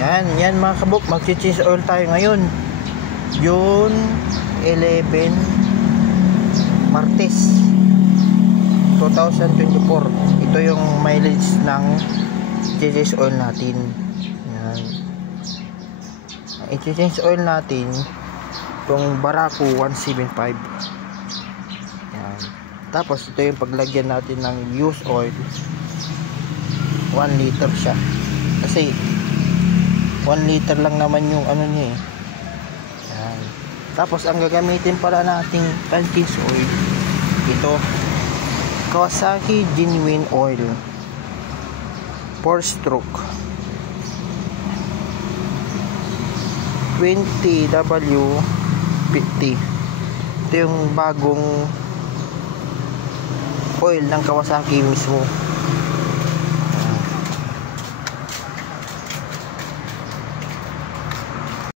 Yan mga kabuk, mag-change oil tayo ngayon. June 11, Martes 2024. Ito yung mileage ng change oil natin. Yan. I-change oil natin itong Barako 175. Yan. Tapos ito yung paglagyan natin ng used oil. 1 liter siya. Kasi 1 liter lang naman yung ano niya eh. Yan. Tapos ang gagamitin pala nating change oil, ito Kawasaki Genuine Oil 4 stroke 20W50. Ito yung bagong oil ng Kawasaki mismo.